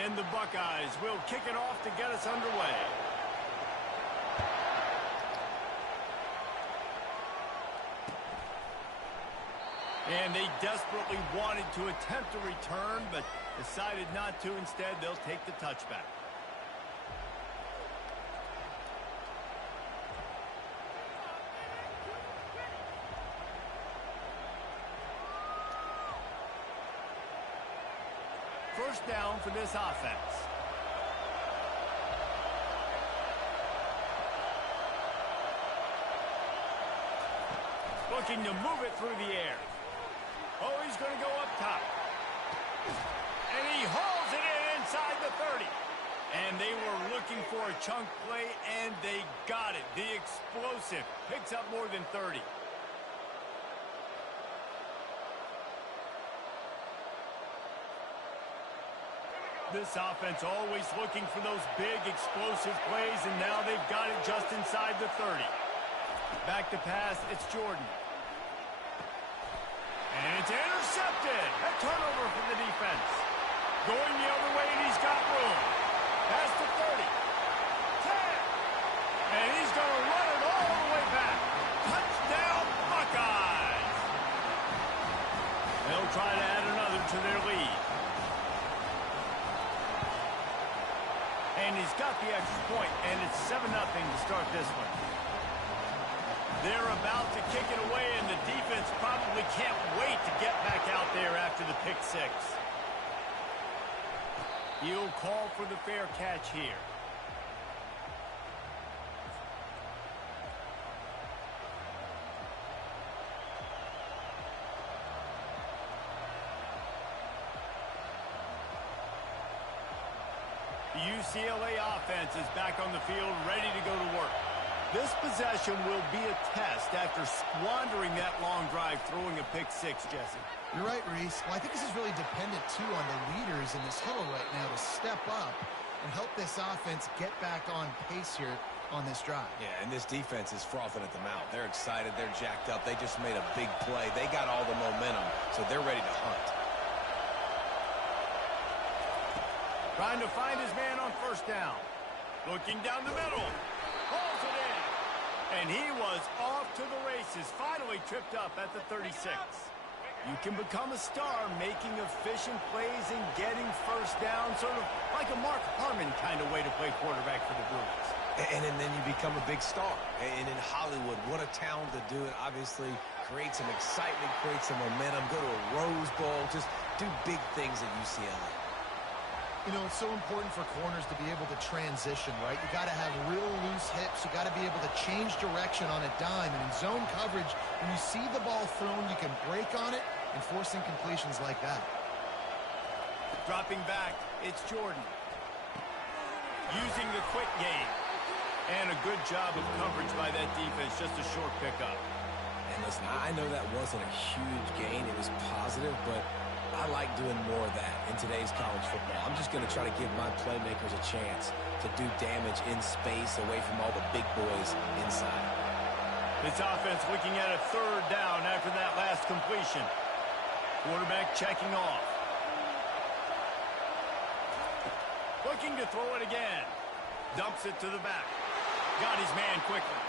And the Buckeyes will kick it off to get us underway. And they desperately wanted to attempt a return, but decided not to. Instead, they'll take the touchback. First down for this offense. Looking to move it through the air. Oh, he's going to go up top. And he hauls it in inside the 30. And they were looking for a chunk play, and they got it. The explosive picks up more than 30. This offense always looking for those big, explosive plays, and now they've got it just inside the 30. Back to pass, it's Jordan. And it's intercepted. A turnover for the defense. Going the other way, and he's got room. Pass to 30. 10. And he's going to run it all the way back. Touchdown, Buckeyes. They'll try to add another to their lead. And he's got the extra point, and it's 7-0 to start this one. They're about to kick it away, and the defense probably can't wait to get back out there after the pick six. He'll call for the fair catch here. The UCLA offense is back on the field, ready to go to work. This possession will be a test after squandering that long drive, throwing a pick six, Jesse. You're right, Reese. Well, I think this is really dependent, too, on the leaders in this huddle right now to step up and help this offense get back on pace here on this drive. Yeah, and this defense is frothing at the mouth. They're excited. They're jacked up. They just made a big play. They got all the momentum, so they're ready to hunt. Trying to find his man on first down. Looking down the middle. Pulls it in. And he was off to the races. Finally tripped up at the 36. You can become a star making efficient plays and getting first down, sort of like a Mark Harmon kind of way to play quarterback for the Bruins. And then you become a big star. And in Hollywood, what a town to do it. Obviously, create some excitement, create some momentum, go to a Rose Bowl, just do big things at UCLA. You know, it's so important for corners to be able to transition, right? You got to have real loose hips. You got to be able to change direction on a dime. And in zone coverage, when you see the ball thrown, you can break on it and force incompletions like that. Dropping back, it's Jordan. Using the quick game. And a good job of coverage by that defense, just a short pickup. And listen, I know that wasn't a huge gain. It was positive, but I like doing more of that in today's college football. I'm just going to try to give my playmakers a chance to do damage in space away from all the big boys inside. This offense looking at a third down after that last completion. Quarterback checking off. Looking to throw it again. Dumps it to the back. Got his man quickly.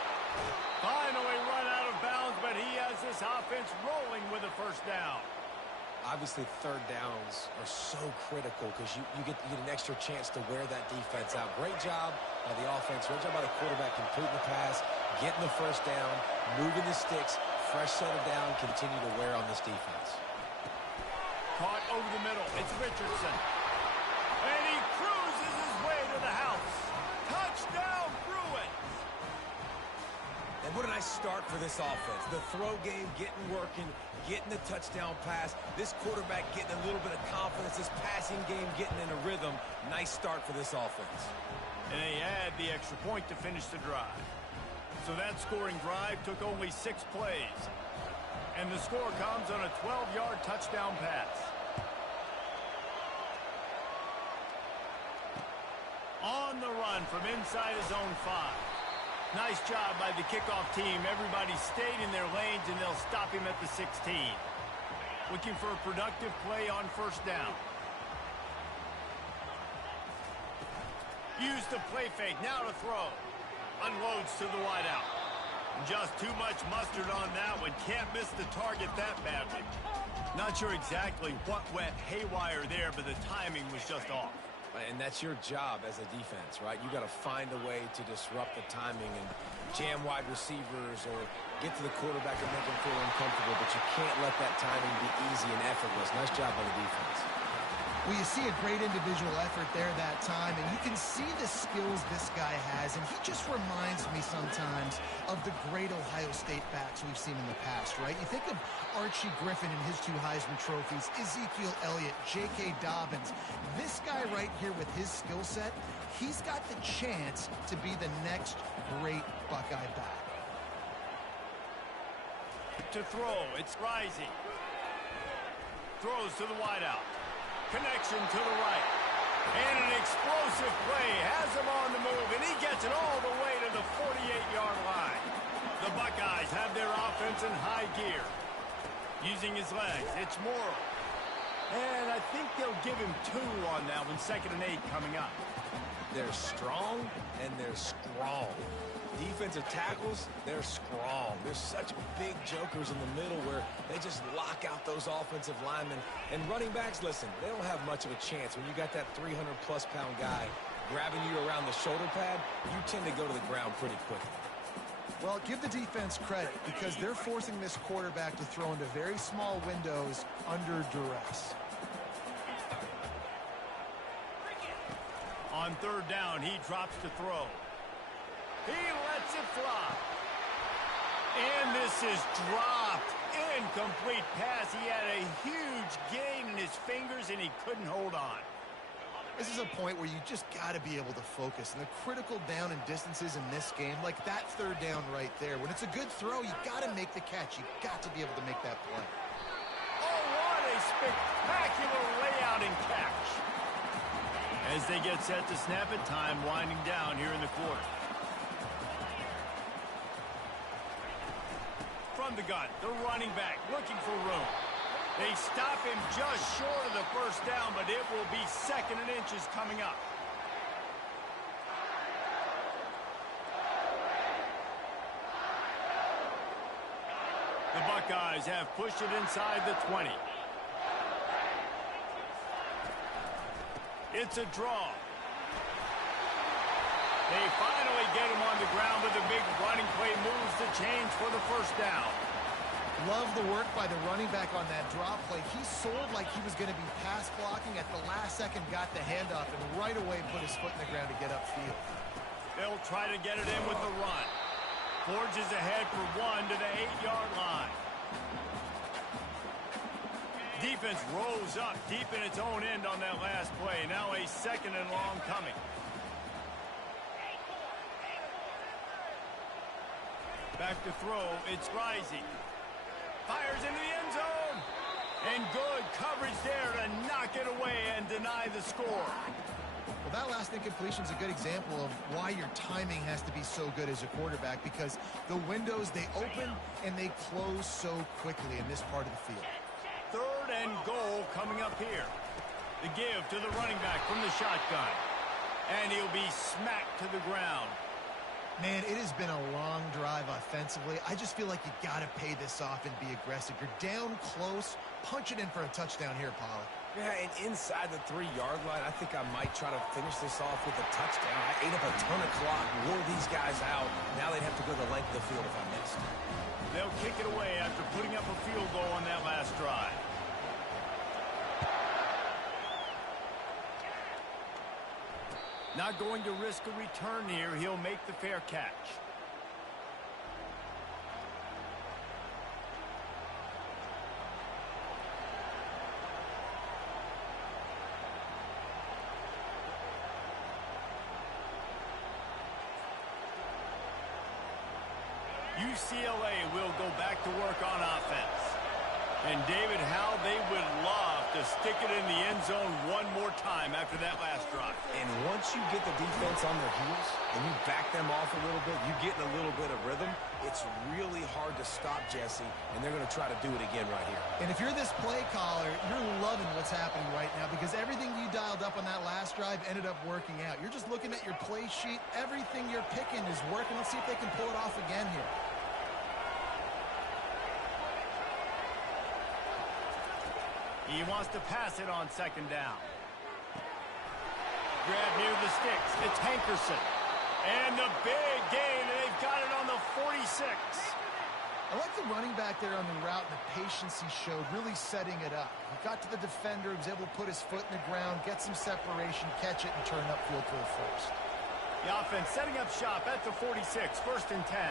Finally run out of bounds, but he has this offense rolling with a first down. Obviously, third downs are so critical because you get an extra chance to wear that defense out. Great job by the offense. Great job by the quarterback completing the pass, getting the first down, moving the sticks, fresh set of down, continue to wear on this defense. Caught over the middle. It's Richardson. And he cruises his way to the house. Touchdown, Bruins! And what a nice start for this offense. The throw game getting working, getting the touchdown pass. This quarterback getting a little bit of confidence. This passing game getting in a rhythm. Nice start for this offense. And they add the extra point to finish the drive. So that scoring drive took only 6 plays. And the score comes on a 12-yard touchdown pass. On the run from inside his own 5. Nice job by the kickoff team. Everybody stayed in their lanes, and they'll stop him at the 16. Looking for a productive play on first down. Use the play fake, now to throw. Unloads to the wideout. Just too much mustard on that one. Can't miss the target that badly. Not sure exactly what went haywire there, but the timing was just off. And that's your job as a defense, right? You got to find a way to disrupt the timing and jam wide receivers or get to the quarterback and make him feel uncomfortable, but you can't let that timing be easy and effortless. Nice job by the defense. Well, you see a great individual effort there that time, and you can see the skills this guy has, and he just reminds me sometimes of the great Ohio State backs we've seen in the past, right? You think of Archie Griffin and his 2 Heisman trophies, Ezekiel Elliott, J.K. Dobbins. This guy right here with his skill set, he's got the chance to be the next great Buckeye back. To throw, it's rising. Throws to the wideout. Connection to the right. And an explosive play. Has him on the move, and he gets it all the way to the 48-yard line. The Buckeyes have their offense in high gear. Using his legs, it's Morrow. And I think they'll give him 2 on that one. 2nd and 8 coming up. They're strong, and they're strong. Defensive tackles, they're strong. There's such big jokers in the middle where they just lock out those offensive linemen. And running backs, listen, they don't have much of a chance. When you got that 300-plus pound guy grabbing you around the shoulder pad, you tend to go to the ground pretty quickly. Well, give the defense credit because they're forcing this quarterback to throw into very small windows under duress. On 3rd down, he drops to throw. He lets it fly. And this is dropped. Incomplete pass. He had a huge gain in his fingers, and he couldn't hold on. This is a point where you just got to be able to focus. And the critical down and distances in this game, like that 3rd down right there, when it's a good throw, you got to make the catch. You got to be able to make that play. Oh, what a spectacular layout and catch. As they get set to snap it, time winding down here in the quarter. From the gun, the running back looking for room. They stop him just short of the 1st down, but it will be 2nd and inches coming up. The Buckeyes have pushed it inside the 20. It's a draw. They finally get him on the ground, but the big running play moves the chains for the 1st down. Love the work by the running back on that drop play. He sold like he was going to be pass blocking. At the last second, got the handoff, and right away put his foot in the ground to get upfield. They'll try to get it in with the run. Forges ahead for 1 to the 8-yard line. Defense rose up deep in its own end on that last play. Now a 2nd and long coming. Back to throw, it's rising. Fires into the end zone. And good coverage there to knock it away and deny the score. Well, that last incompletion is a good example of why your timing has to be so good as a quarterback, because the windows, they open and they close so quickly in this part of the field. 3rd and goal coming up here. The give to the running back from the shotgun. And he'll be smacked to the ground. Man, it has been a long drive offensively. I just feel like you got to pay this off and be aggressive. You're down close. Punch it in for a touchdown here, Pollard. Yeah, and inside the 3-yard line, I think I might try to finish this off with a touchdown. I ate up a ton of clock, wore these guys out. Now they'd have to go the length of the field if I missed. They'll kick it away after putting up a field goal on that last drive. Not going to risk a return here. He'll make the fair catch. UCLA will go back to work on offense. And David, how they would love to stick it in the end zone one more time after that last drive. And once you get the defense on their heels and you back them off a little bit, you get in a little bit of rhythm, it's really hard to stop Jesse, and they're going to try to do it again right here. And if you're this play caller, you're loving what's happening right now because everything you dialed up on that last drive ended up working out. You're just looking at your play sheet. Everything you're picking is working. Let's see if they can pull it off again here. He wants to pass it on second down. Grab near the sticks. It's Hankerson. And the big gain, and they've got it on the 46. I like the running back there on the route and the patience he showed, really setting it up. He got to the defender, he was able to put his foot in the ground, get some separation, catch it, and turn upfield for a first. The offense setting up shop at the 46, 1st and 10.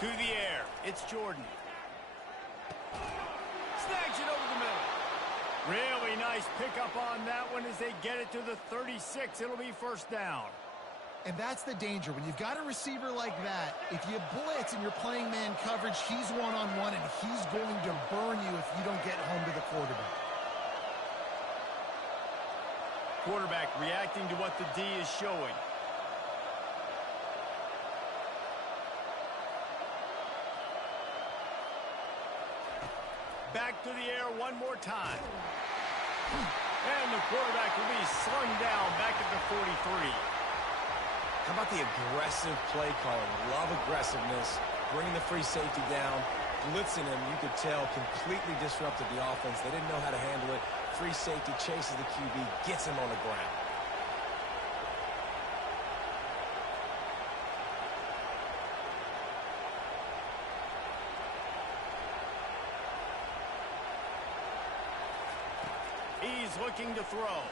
To the air, it's Jordan. Snags it over the middle. Really nice pickup on that one as they get it to the 36. It'll be 1st down. And that's the danger. When you've got a receiver like that, if you blitz and you're playing man coverage, he's one-on-one, and he's going to burn you if you don't get home to the quarterback. Quarterback reacting to what the D is showing. Back to the air one more time. And the quarterback will be slung down back at the 43. How about the aggressive play calling? Love aggressiveness, bringing the free safety down, blitzing him, you could tell, completely disrupted the offense. They didn't know how to handle it. Free safety chases the QB, gets him on the ground. He's looking to throw.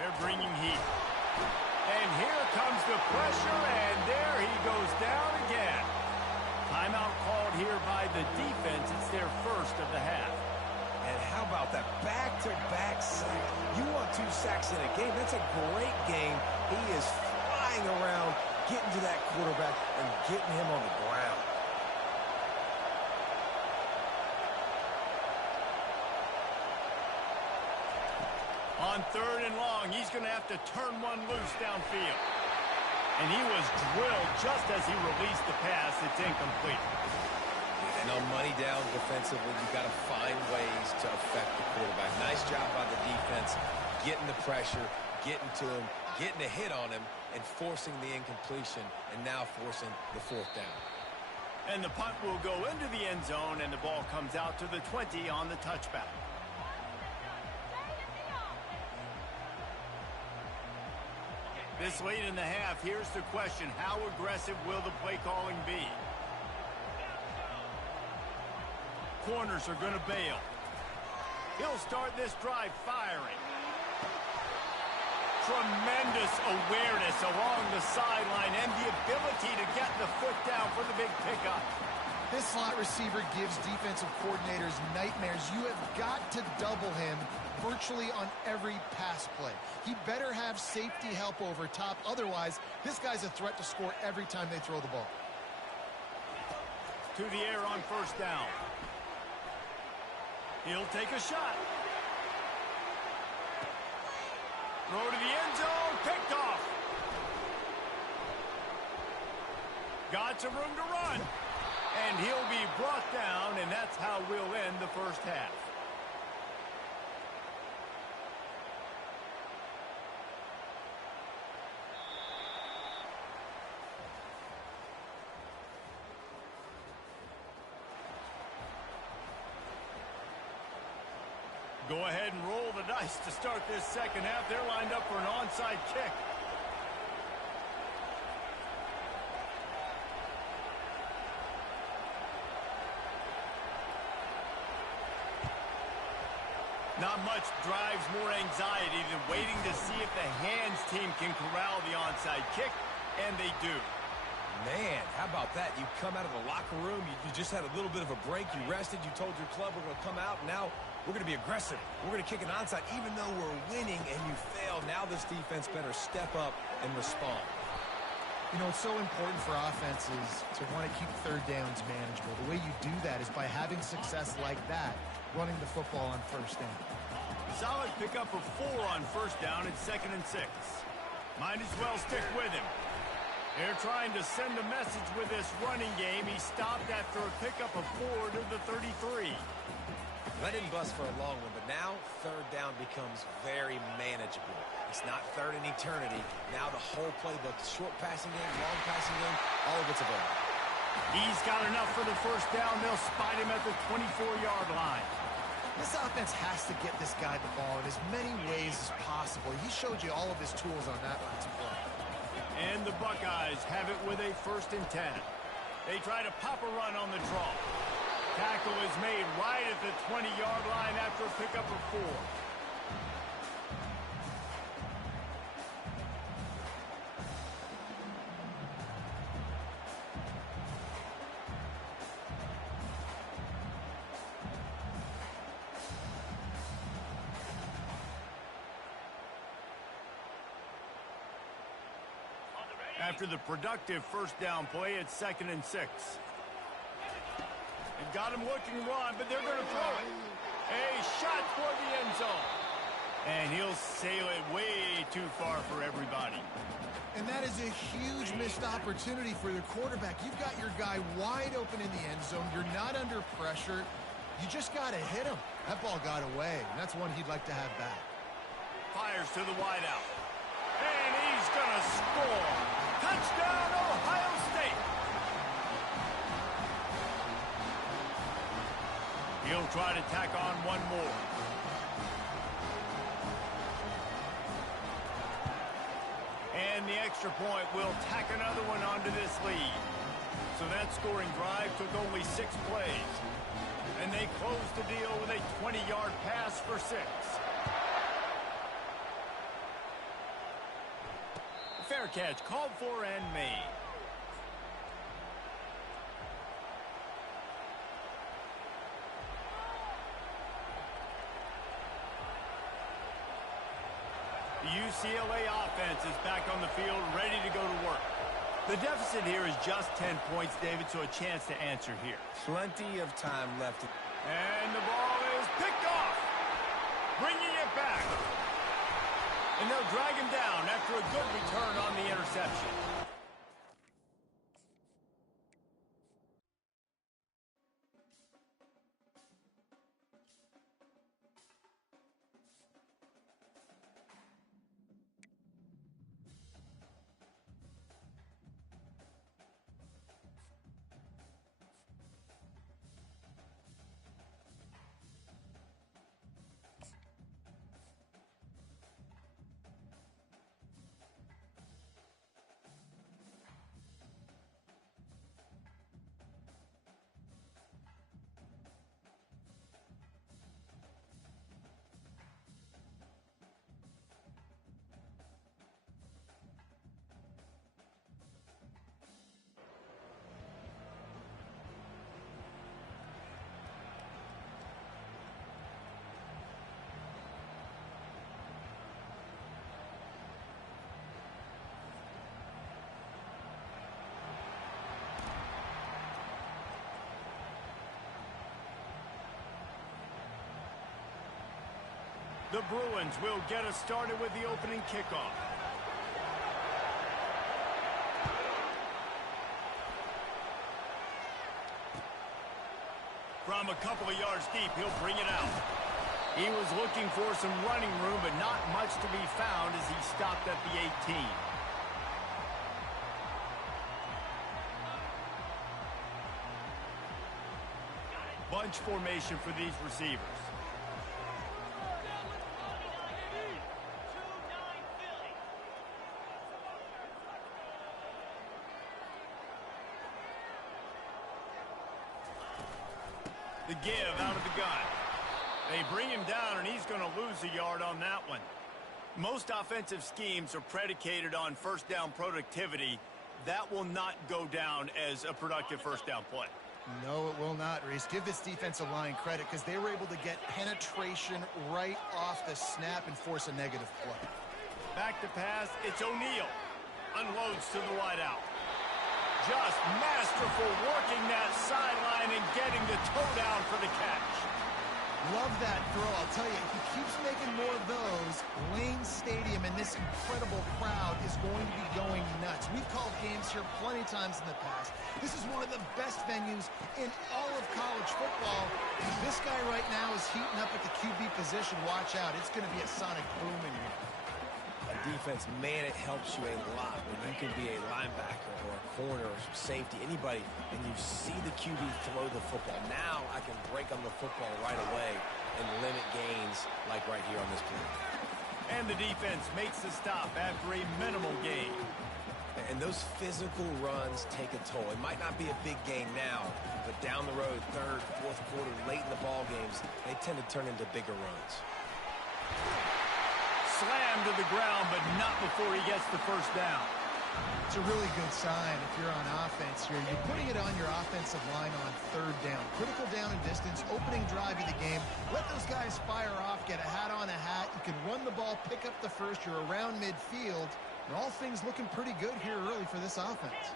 They're bringing heat. And here comes the pressure, and there he goes down again. Timeout called here by the defense. It's their first of the half. And how about that back-to-back sack? You want 2 sacks in a game. That's a great game. He is flying around, getting to that quarterback and getting him on the ground. On 3rd and long, he's going to have to turn one loose downfield. And he was drilled just as he released the pass. It's incomplete. And on money down defensively, you've got to find ways to affect the quarterback. Nice job by the defense, getting the pressure, getting to him, getting a hit on him, and forcing the incompletion, and now forcing the 4th down. And the punt will go into the end zone, and the ball comes out to the 20 on the touchback. This late in the half, here's the question. How aggressive will the play calling be? Corners are going to bail. He'll start this drive firing. Tremendous awareness along the sideline and the ability to get the foot down for the big pickup. This slot receiver gives defensive coordinators nightmares. You have got to double him virtually on every pass play. He better have safety help over top. Otherwise, this guy's a threat to score every time they throw the ball. To the air on 1st down. He'll take a shot. Throw to the end zone. Picked off. Got some room to run. And he'll be brought down, and that's how we'll end the first half. Go ahead and roll the dice to start this second half. They're lined up for an onside kick. Not much drives more anxiety than waiting to see if the hands team can corral the onside kick, and they do. Man, how about that? You come out of the locker room, you just had a little bit of a break, you rested, you told your club we're going to come out, and now we're going to be aggressive. We're going to kick an onside even though we're winning and you failed. Now this defense better step up and respond. You know, it's so important for offenses to want to keep third downs manageable. The way you do that is by having success like that, running the football on first down. Solid pickup of 4 on first down at 2nd and 6. Might as well stick with him. They're trying to send a message with this running game. He stopped after a pickup of 4 to the 33. That didn't bust for a long one, but now third down becomes very manageable. It's not third in eternity. Now the whole playbook, short passing game, long passing game, all of it's available. He's got enough for the first down. They'll spot him at the 24-yard line. This offense has to get this guy the ball in as many ways as possible. He showed you all of his tools on that last play. And the Buckeyes have it with a 1st and 10. They try to pop a run on the draw. Tackle is made right at the 20-yard line after a pickup of 4. After the productive first down play, it's 2nd and 6. They've got him looking run, but they're going to throw it. A shot for the end zone. And he'll sail it way too far for everybody. And that is a huge missed opportunity for the quarterback. You've got your guy wide open in the end zone. You're not under pressure. You just got to hit him. That ball got away, and that's one he'd like to have back. Fires to the wideout. And he's going to score. Touchdown, Ohio State. He'll try to tack on one more. And the extra point will tack another one onto this lead. So that scoring drive took only 6 plays. And they closed the deal with a 20-yard pass for 6. Fair catch, called for and made. The UCLA offense is back on the field, ready to go to work. The deficit here is just 10 points, David, so a chance to answer here. Plenty of time left. And the ball is picked off, bringing it back. And they'll drag him down after a good return on the interception. The Bruins will get us started with the opening kickoff. From a couple of yards deep, he'll bring it out. He was looking for some running room, but not much to be found as he stopped at the 18. Bunch formation for these receivers. The give out of the gun. They bring him down, and he's going to lose a yard on that one. Most offensive schemes are predicated on first down productivity. that will not go down as a productive first down play. No, it will not, Reese. Give this defensive line credit because they were able to get penetration right off the snap and force a negative play. Back to pass, it's O'Neal. Unloads to the wideout. Just masterful working that sideline and getting the toe down for the catch. Love that throw. I'll tell you, if he keeps making more of those, Lane Stadium and this incredible crowd is going to be going nuts. We've called games here plenty of times in the past. This is one of the best venues in all of college football. This guy right now is heating up at the QB position. Watch out. It's going to be a sonic boom in here. A defense, man, it helps you a lot when you can be a linebacker or a corner or safety, anybody, and you see the QB throw the football. Now I can break on the football right away and limit gains like right here on this play. And the defense makes the stop after a minimal gain. And those physical runs take a toll. It might not be a big gain now, but down the road, third, fourth quarter, late in the ball games, they tend to turn into bigger runs. Slammed to the ground, but not before he gets the first down. It's a really good sign if you're on offense here. You're putting it on your offensive line on third down. Critical down and distance, opening drive of the game. Let those guys fire off, get a hat on a hat. You can run the ball, pick up the first. You're around midfield. And all things looking pretty good here early for this offense.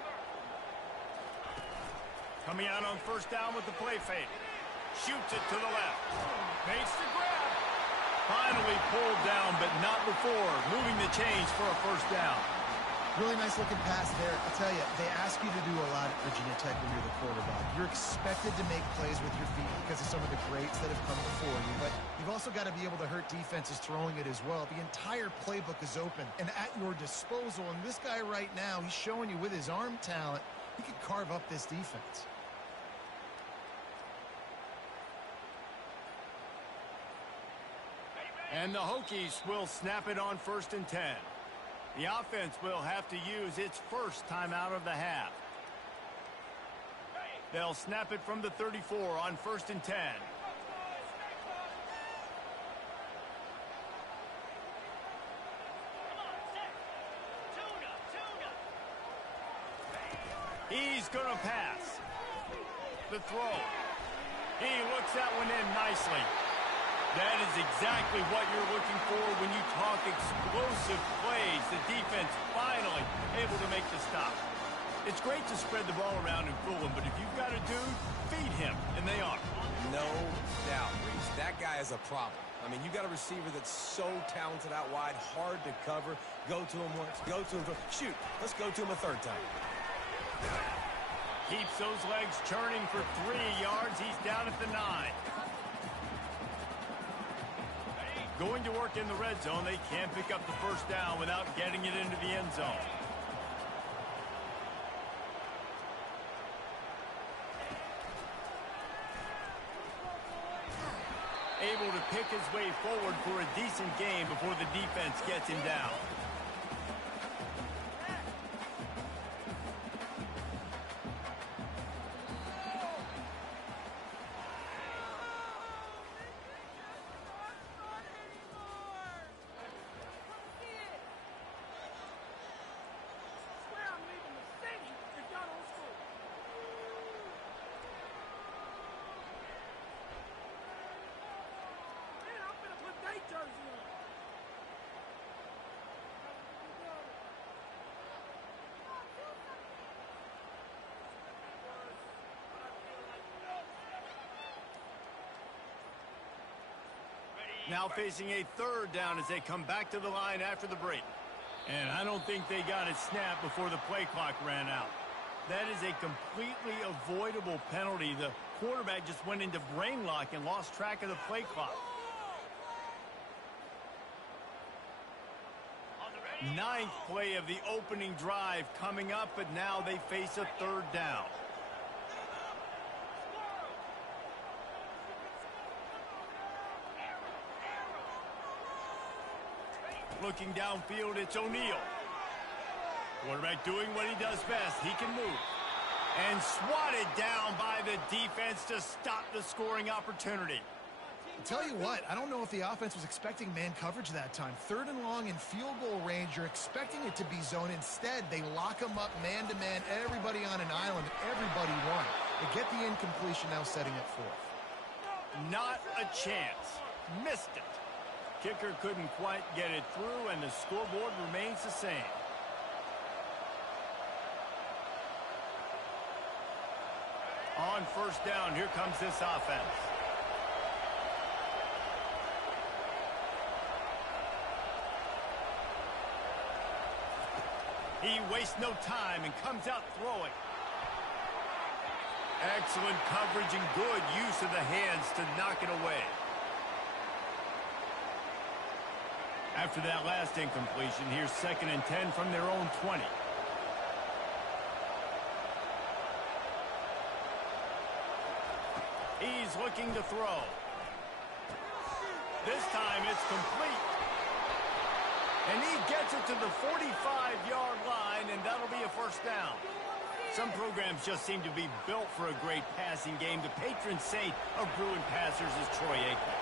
Coming out on first down with the play fake. Shoots it to the left. Makes the grab. Finally pulled down, but not before. Moving the chains for a first down. Really nice looking pass there. I'll tell you, they ask you to do a lot at Virginia Tech when you're the quarterback. You're expected to make plays with your feet because of some of the greats that have come before you, but you've also got to be able to hurt defenses throwing it as well. The entire playbook is open and at your disposal, and this guy right now, he's showing you with his arm talent, he could carve up this defense. And the Hokies will snap it on 1st and 10. The offense will have to use its first timeout of the half. They'll snap it from the 34 on 1st and 10. He's going to pass. The throw. He looks that one in nicely. That is exactly what you're looking for when you talk explosive plays. The defense finally able to make the stop. It's great to spread the ball around and fool him, but if you've got a dude, feed him, and they are. No doubt, Reese. That guy is a problem. I mean, you got a receiver that's so talented out wide, hard to cover. Go to him once, go to him twice. Shoot, let's go to him a third time. Keeps those legs churning for 3 yards. He's down at the 9. Going to work in the red zone. They can't pick up the first down without getting it into the end zone. Able to pick his way forward for a decent game before the defense gets him down. Now facing a third down as they come back to the line after the break. And I don't think they got it snapped before the play clock ran out. That is a completely avoidable penalty. The quarterback just went into brain lock and lost track of the play clock. 9th play of the opening drive coming up, but now they face a third down. Looking downfield, it's O'Neal. Quarterback doing what he does best. He can move. And swatted down by the defense to stop the scoring opportunity. Tell you what, I don't know if the offense was expecting man coverage that time. 3rd and long in field goal range, you're expecting it to be zone. Instead, they lock them up man-to-man, everybody on an island, everybody won. They get the incompletion, now setting it 4th. Not a chance. Missed it. Kicker couldn't quite get it through, and the scoreboard remains the same. On 1st down, here comes this offense. He wastes no time and comes out throwing. Excellent coverage and good use of the hands to knock it away. After that last incompletion, here's 2nd and 10 from their own 20. He's looking to throw. This time it's complete. And he gets it to the 45-yard line, and that'll be a 1st down. Some programs just seem to be built for a great passing game. The patron saint of Bruin passers is Troy Aikman.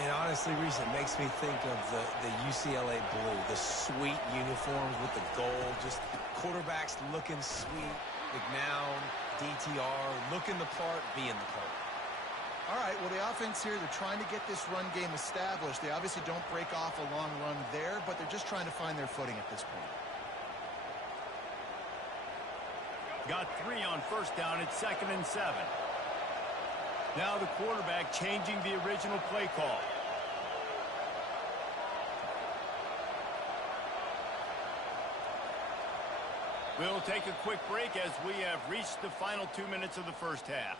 And honestly, Reese, it makes me think of the UCLA blue, the sweet uniforms with the gold, just quarterbacks looking sweet, McNown, DTR, looking the part, being the part. All right, well, the offense here, they're trying to get this run game established. They obviously don't break off a long run there, but they're just trying to find their footing at this point. Got 3 on 1st down. It's 2nd and 7. Now the quarterback changing the original play call. We'll take a quick break as we have reached the final 2 minutes of the 1st half.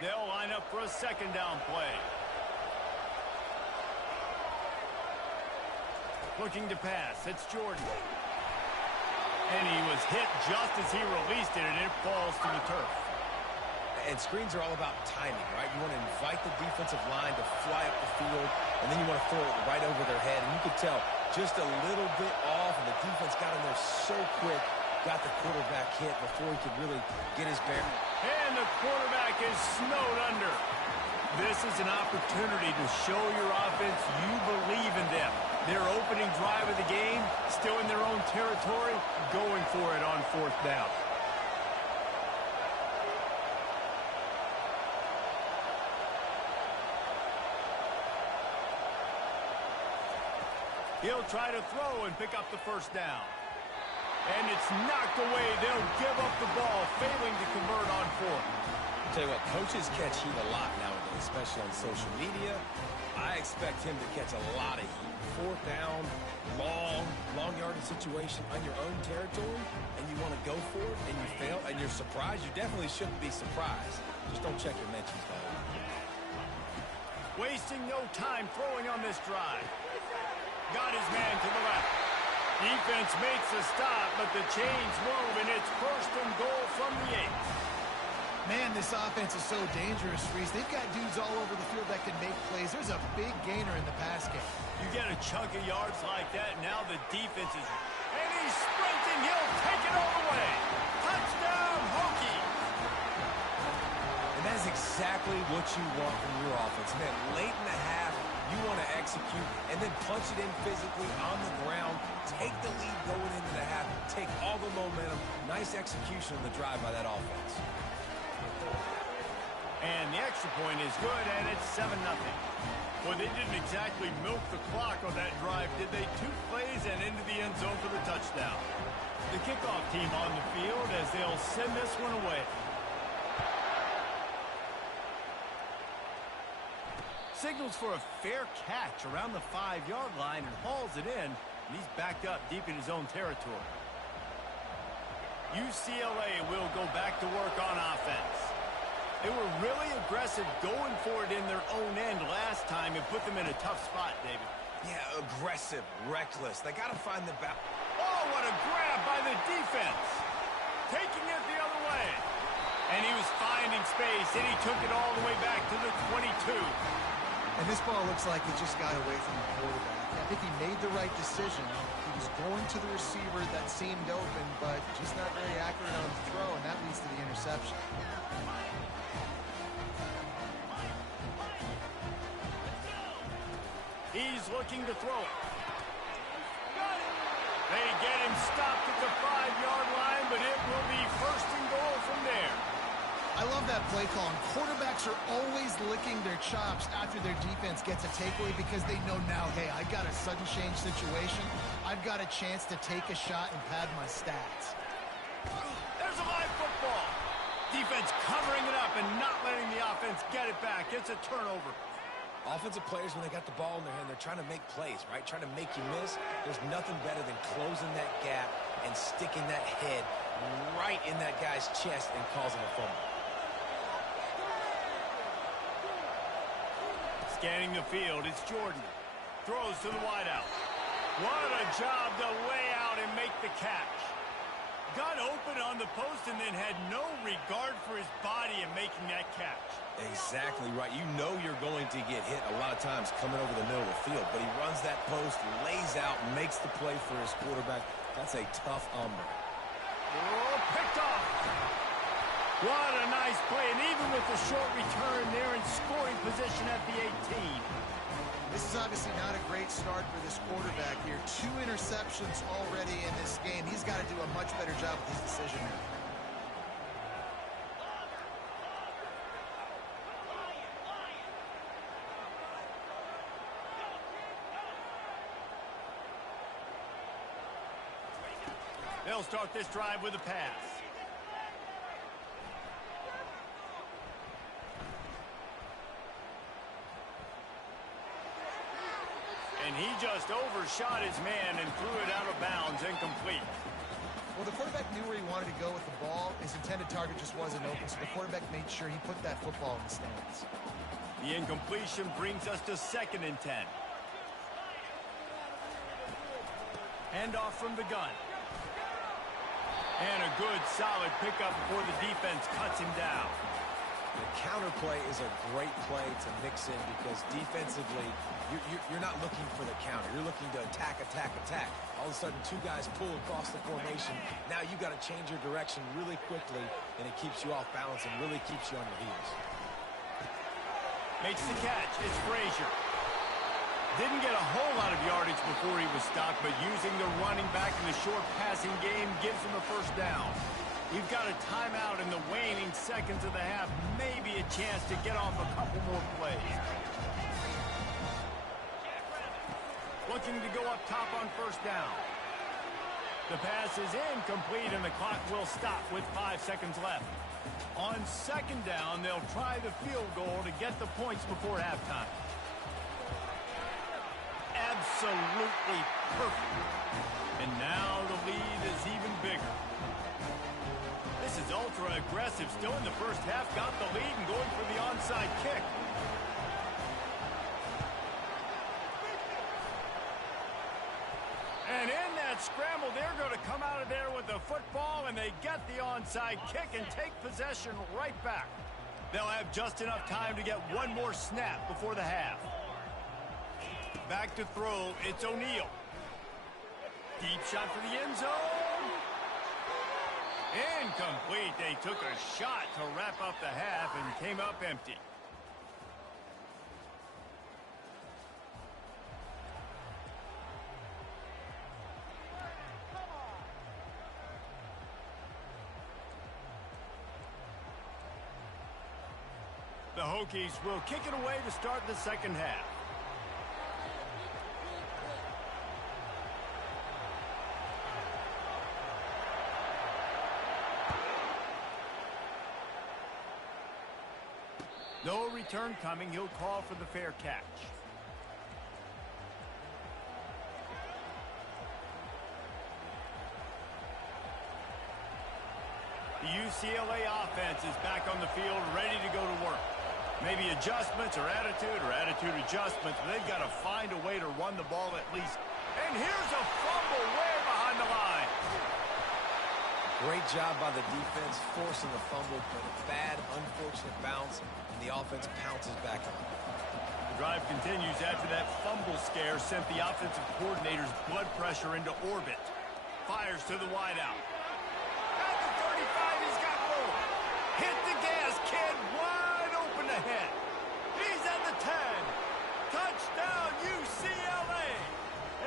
They'll line up for a 2nd down play. Looking to pass. It's Jordan. And he was hit just as he released it, and it falls to the turf. And screens are all about timing, right? You want to invite the defensive line to fly up the field, and then you want to throw it right over their head. And you could tell just a little bit off, and the defense got in there so quick, got the quarterback hit before he could really get his bearings. And the quarterback is snowed under. This is an opportunity to show your offense you believe in them. Their opening drive of the game, still in their own territory, going for it on 4th down. He'll try to throw and pick up the 1st down. And it's knocked away. They'll give up the ball, failing to convert on 4th. I'll tell you what, coaches catch heat a lot nowadays, especially on social media. I expect him to catch a lot of heat. 4th down, long yardage situation on your own territory, and you want to go for it, and you fail, and you're surprised. You definitely shouldn't be surprised. Just don't check your mentions, dog. Wasting no time throwing on this drive. Got his man to the left. Defense makes a stop, but the chains move, and it's 1st and goal from the 8. Man, this offense is so dangerous, Reese. They've got dudes all over the field that can make plays. There's a big gainer in the pass game. You get a chunk of yards like that, now the defense is... And he's sprinting. He'll take it all the way. Touchdown, Hokie. And that is exactly what you want from your offense. Man, late in the half, you want to execute and then punch it in physically on the ground. Take the lead going into the half. Take all the momentum. Nice execution on the drive by that offense. And the extra point is good, and it's 7-0. Well, they didn't exactly milk the clock on that drive, did they? 2 plays and into the end zone for the touchdown. The kickoff team on the field as they'll send this one away. Signals for a fair catch around the 5-yard line and hauls it in, and he's backed up deep in his own territory. UCLA will go back to work on offense. They were really aggressive going for it in their own end last time and put them in a tough spot, David. Yeah, aggressive, reckless. They got to find the balance. Oh, what a grab by the defense. Taking it the other way. And he was finding space, and he took it all the way back to the 22. And this ball looks like it just got away from the quarterback. I think he made the right decision. He was going to the receiver that seemed open, but just not very accurate on the throw, and that leads to the interception. He's looking to throw it. They get him stopped at the 5-yard line, but it will be first and goal from there. I love that play call. And quarterbacks are always licking their chops after their defense gets a takeaway because they know now, hey, I got a sudden change situation. I've got a chance to take a shot and pad my stats. There's a live football. Defense covering it up and not letting the offense get it back. It's a turnover. Offensive players, when they got the ball in their hand, they're trying to make plays, right? Trying to make you miss. There's nothing better than closing that gap and sticking that head right in that guy's chest and causing a fumble. Scanning the field, it's Jordan. Throws to the wideout. What a job to lay out and make the catch. Got open on the post and then had no regard for his body in making that catch. Exactly right. You know you're going to get hit a lot of times coming over the middle of the field, but he runs that post, lays out, makes the play for his quarterback. That's a tough hombre. Oh, picked off. What a nice play, and even with the short return, they're in scoring position at the 18. This is obviously not a great start for this quarterback here. 2 interceptions already in this game. He's got to do a much better job with his decision now. They'll start this drive with a pass. And he just overshot his man and threw it out of bounds, incomplete. Well, the quarterback knew where he wanted to go with the ball. His intended target just wasn't open, so the quarterback made sure he put that football in the stands. The incompletion brings us to 2nd and 10. Handoff from the gun. And a good, solid pickup before the defense cuts him down. The counter play is a great play to mix in because defensively, you're not looking for the counter. You're looking to attack, attack, attack. All of a sudden, 2 guys pull across the formation. Now you got to change your direction really quickly, and it keeps you off balance and really keeps you on your heels. Makes the catch. It's Frazier. Didn't get a whole lot of yardage before he was stopped, but using the running back in the short passing game gives him a first down. We've got a timeout in the waning seconds of the half. Maybe a chance to get off a couple more plays. Looking to go up top on first down. The pass is incomplete, and the clock will stop with 5 seconds left. On 2nd down, they'll try the field goal to get the points before halftime. Absolutely perfect. And now the lead is even bigger. This is ultra aggressive. Still in the first half, got the lead and going for the onside kick. And in that scramble, they're going to come out of there with the football, and they get the onside kick and take possession right back. They'll have just enough time to get one more snap before the half. Back to throw, it's O'Neal. Deep shot for the end zone. Incomplete. They took a shot to wrap up the half and came up empty. The Hokies will kick it away to start the 2nd half. No return coming. He'll call for the fair catch. The UCLA offense is back on the field, ready to go to work. Maybe adjustments or attitude adjustments, but they've got to find a way to run the ball at least. And here's a fumble way behind the line. Great job by the defense forcing the fumble, but a bad, unfortunate bounce, and the offense pounces back on it. The drive continues after that fumble scare sent the offensive coordinator's blood pressure into orbit. Fires to the wideout. At the 35, he's got room. Hit the gas, kid. Wide open open ahead. He's at the 10. Touchdown, UCLA.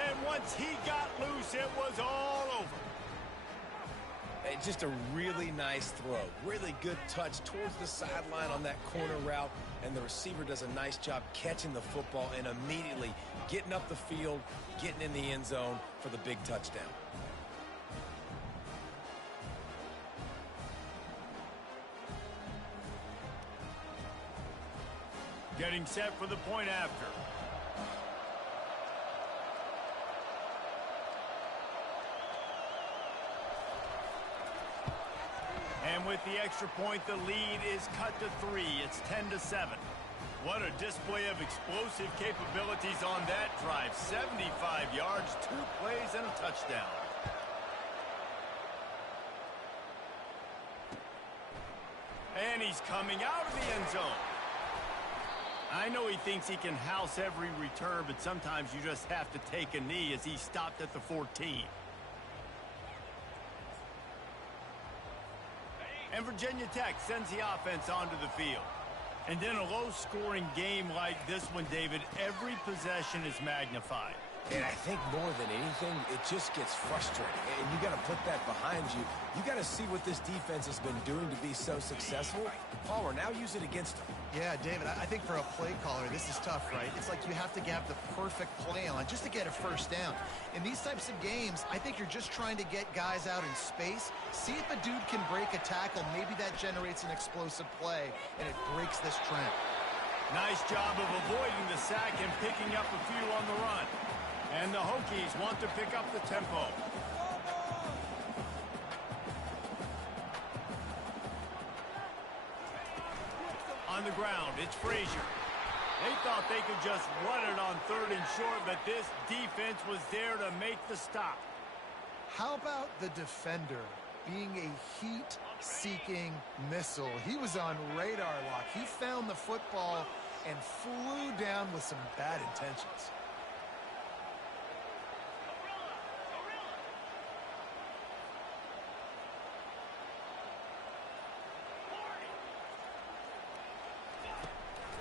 And once he got loose, it was all over. Just a really nice throw. Really good touch towards the sideline on that corner route. And the receiver does a nice job catching the football and immediately getting up the field, getting in the end zone for the big touchdown. Getting set for the point after. And with the extra point, the lead is cut to 3. It's 10-7. What a display of explosive capabilities on that drive. 75 yards, 2 plays, and a touchdown. And he's coming out of the end zone. I know he thinks he can house every return, but sometimes you just have to take a knee as he stopped at the 14. And Virginia Tech sends the offense onto the field. And in a low-scoring game like this one, David, every possession is magnified. And I think more than anything, it just gets frustrating. And you got to put that behind you. You got to see what this defense has been doing to be so successful. Palmer, now use it against them. Yeah, David, I think for a play caller, this is tough, right? It's like you have to have the perfect play on just to get a first down. In these types of games, I think you're just trying to get guys out in space, see if a dude can break a tackle. Maybe that generates an explosive play, and it breaks this trend. Nice job of avoiding the sack and picking up a few on the run. And the Hokies want to pick up the tempo. On the ground, it's Frazier. They thought they could just run it on 3rd and short, but this defense was there to make the stop. How about the defender being a heat-seeking missile? He was on radar lock. He found the football and flew down with some bad intentions.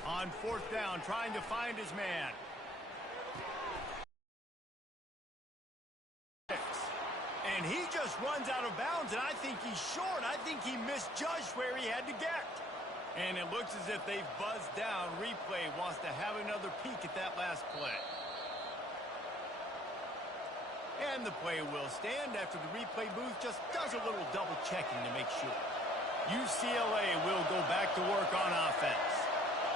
On 4th down, trying to find his man. And he just runs out of bounds, and I think he's short. I think he misjudged where he had to get. And it looks as if they've buzzed down. Replay wants to have another peek at that last play. And the play will stand after the replay booth just does a little double checking to make sure. UCLA will go back to work on offense.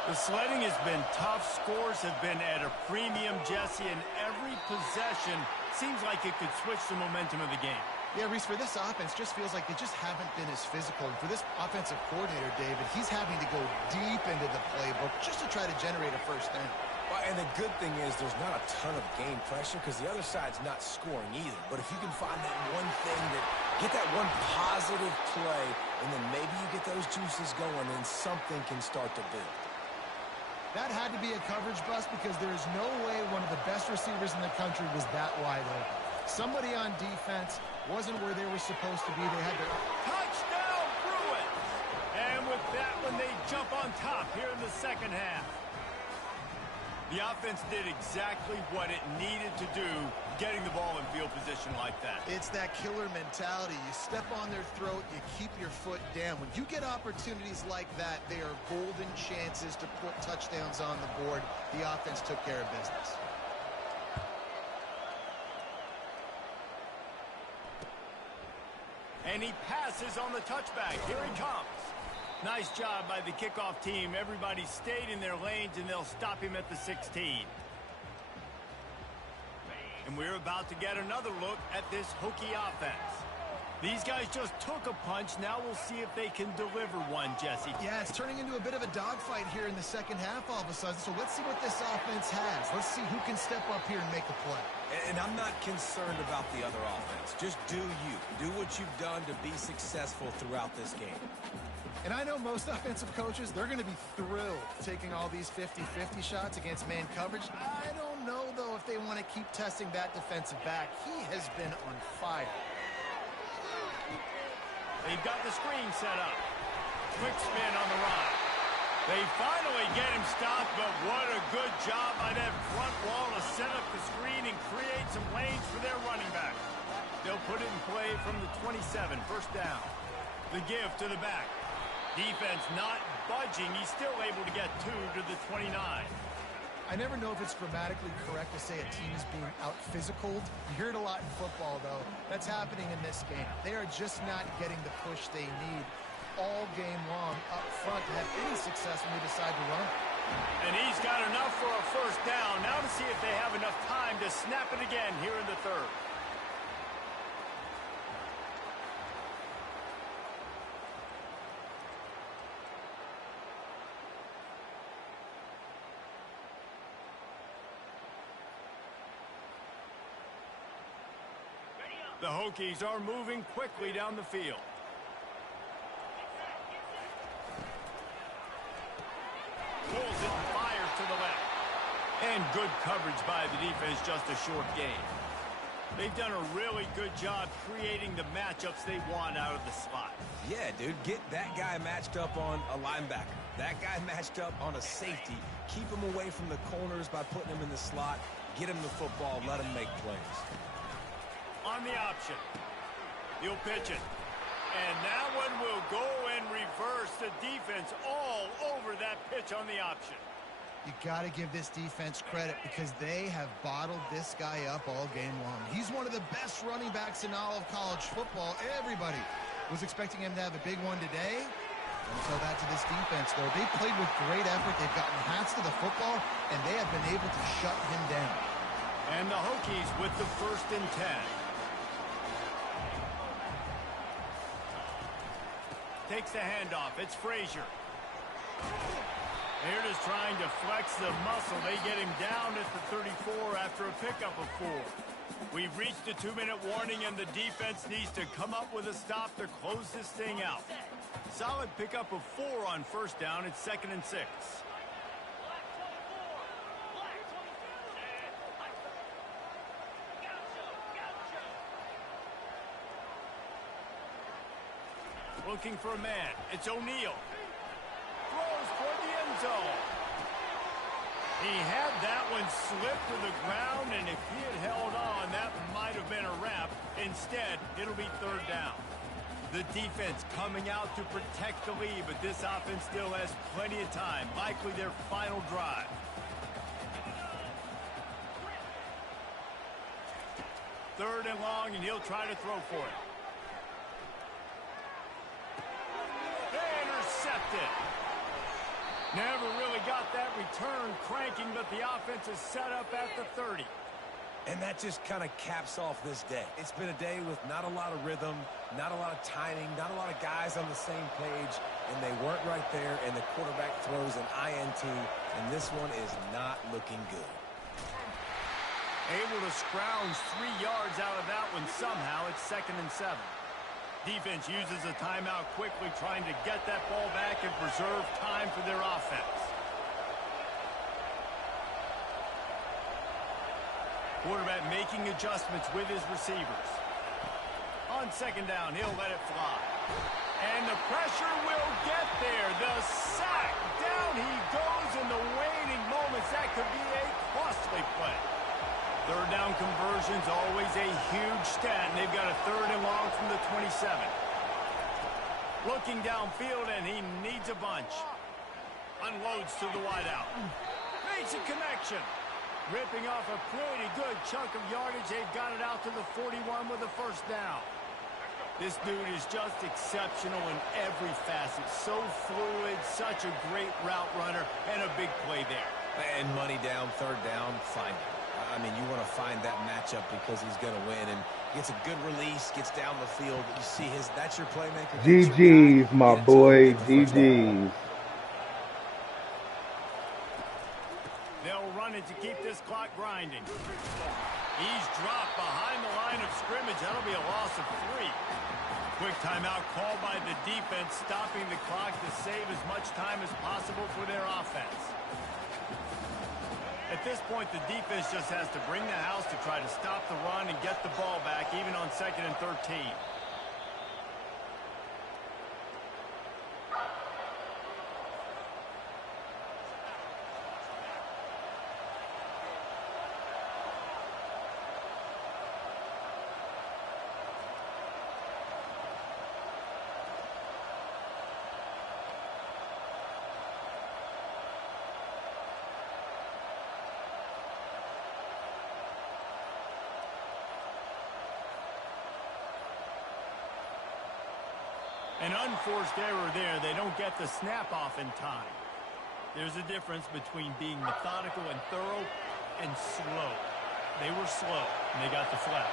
The sledding has been tough. Scores have been at a premium, Jesse, and every possession seems like it could switch the momentum of the game. Yeah, Reese, for this offense, just feels like they just haven't been as physical. And for this offensive coordinator, David, he's having to go deep into the playbook just to try to generate a first down. Well, and the good thing is there's not a ton of game pressure because the other side's not scoring either. But if you can find that one thing, get that one positive play, and then maybe you get those juices going, and something can start to build. That had to be a coverage bust because there is no way one of the best receivers in the country was that wide open. Somebody on defense wasn't where they were supposed to be. They had to... Touchdown, Bruins! And with that one, they jump on top here in the second half. The offense did exactly what it needed to do, getting the ball in field position like that. It's that killer mentality. You step on their throat, you keep your foot down. When you get opportunities like that, they are golden chances to put touchdowns on the board. The offense took care of business. And he passes on the touchback. Here he comes. Nice job by the kickoff team. Everybody stayed in their lanes, and they'll stop him at the 16. And we're about to get another look at this Hokie offense. These guys just took a punch. Now we'll see if they can deliver one, Jesse. Yeah, it's turning into a bit of a dogfight here in the second half all of a sudden. So let's see what this offense has. Let's see who can step up here and make a play. And I'm not concerned about the other offense. Just do you. Do what you've done to be successful throughout this game. And I know most offensive coaches, they're going to be thrilled taking all these 50-50 shots against man coverage. I don't know, though, if they want to keep testing that defensive back. He has been on fire. They've got the screen set up. Quick spin on the run. They finally get him stopped, but what a good job by that front wall to set up the screen and create some lanes for their running back. They'll put it in play from the 27, first down. The give to the back. Defense not budging. He's still able to get 2 to the 29. I never know if it's grammatically correct to say a team is being out-physicaled. You hear it a lot in football, though. That's happening in this game. They are just not getting the push they need all game long up front to have any success when they decide to run. And he's got enough for a first down. Now to see if they have enough time to snap it again here in the third. The Hokies are moving quickly down the field. Pulls it and fires to the left. And good coverage by the defense, just a short gain. They've done a really good job creating the matchups they want out of the slot. Yeah, dude, get that guy matched up on a linebacker. That guy matched up on a safety. Keep him away from the corners by putting him in the slot. Get him the football, let him make plays. On the option. He'll pitch it. And that one will go and reverse. The defense all over that pitch on the option. You got to give this defense credit because they have bottled this guy up all game long. He's one of the best running backs in all of college football. Everybody was expecting him to have a big one today. Until that to this defense, though. They played with great effort. They've gotten hats to the football, and they have been able to shut him down. And the Hokies with the 1st and 10. Takes the handoff. It's Frazier. They're just trying to flex the muscle. They get him down at the 34 after a pickup of 4. We've reached a 2-minute warning, and the defense needs to come up with a stop to close this thing out. Solid pickup of 4 on first down. It's 2nd and 6. Looking for a man. It's O'Neal. Throws for the end zone. He had that one slip to the ground, and if he had held on, that might have been a wrap. Instead, it'll be 3rd down. The defense coming out to protect the lead, but this offense still has plenty of time. Likely their final drive. Third and long, and he'll try to throw for it. Intercepted. Never really got that return cranking, but the offense is set up at the 30. And that just kind of caps off this day. It's been a day with not a lot of rhythm, not a lot of timing, not a lot of guys on the same page, and they weren't right there, and the quarterback throws an INT, and this one is not looking good. Able to scrounge 3 yards out of that one somehow. It's 2nd and 7. Defense uses a timeout quickly, trying to get that ball back and preserve time for their offense. Quarterback making adjustments with his receivers. On 2nd down, he'll let it fly. And the pressure will get there. The sack. Down he goes in the waning moments. That could be a costly play. 3rd down conversion's always a huge stat, and they've got a 3rd and long from the 27. Looking downfield, and he needs a bunch. Unloads to the wideout. Makes a connection. Ripping off a pretty good chunk of yardage. They've got it out to the 41 with a 1st down. This dude is just exceptional in every facet. So fluid, such a great route runner, and a big play there. And money down, 3rd down, find it. I mean, you want to find that matchup because he's going to win, and gets a good release, gets down the field. You see that's your playmaker. GG's, my boy, GG's. They'll run it to keep this clock grinding. He's dropped behind the line of scrimmage. That'll be a loss of 3. Quick timeout called by the defense, stopping the clock to save as much time as possible for their offense. At this point, the defense just has to bring the house to try to stop the run and get the ball back, even on 2nd and 13. An unforced error there. They don't get the snap off in time. There's a difference between being methodical and thorough and slow. They were slow, and they got the flag.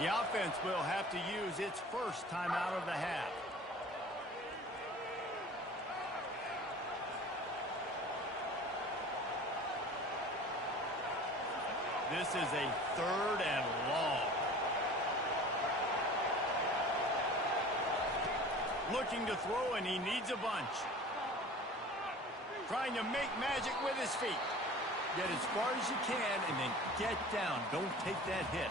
The offense will have to use its first timeout of the half. This is a 3rd and long. Looking to throw, and he needs a bunch. Trying to make magic with his feet. Get as far as you can, and then get down. Don't take that hit.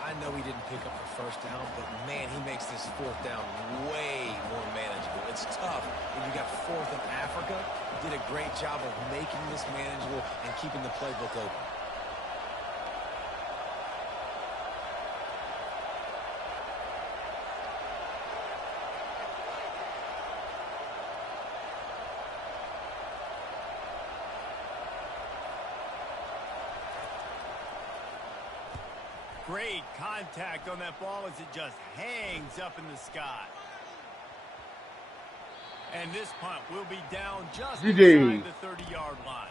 I know he didn't pick up the first down, but, man, he makes this 4th down way more manageable. It's tough when you got 4th in Africa. He did a great job of making this manageable and keeping the playbook open. Great contact on that ball as it just hangs up in the sky. And this punt will be down just inside the 30-yard line.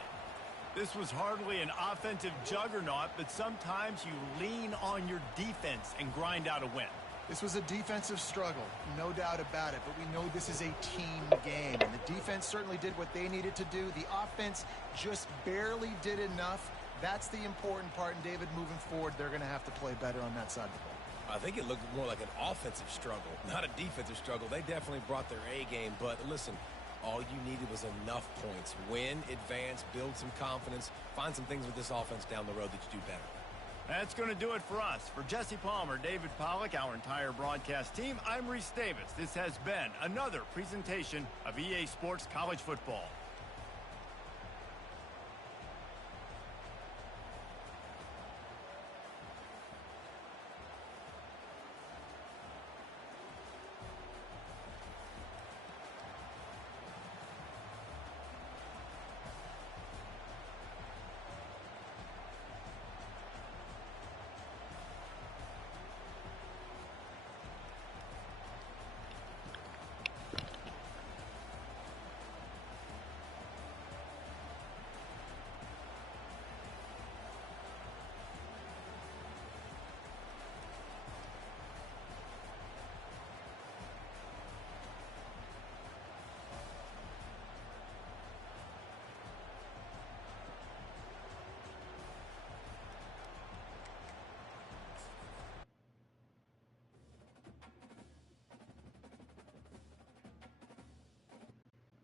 This was hardly an offensive juggernaut, but sometimes you lean on your defense and grind out a win. This was a defensive struggle, no doubt about it, but we know this is a team game, and the defense certainly did what they needed to do. The offense just barely did enough. That's the important part, and David, moving forward, they're going to have to play better on that side of the ball. I think it looked more like an offensive struggle, not a defensive struggle. They definitely brought their A game, but listen, all you needed was enough points. Win, advance, build some confidence, find some things with this offense down the road that you do better. That's going to do it for us. For Jesse Palmer, David Pollack, our entire broadcast team, I'm Reese Davis. This has been another presentation of EA Sports College Football.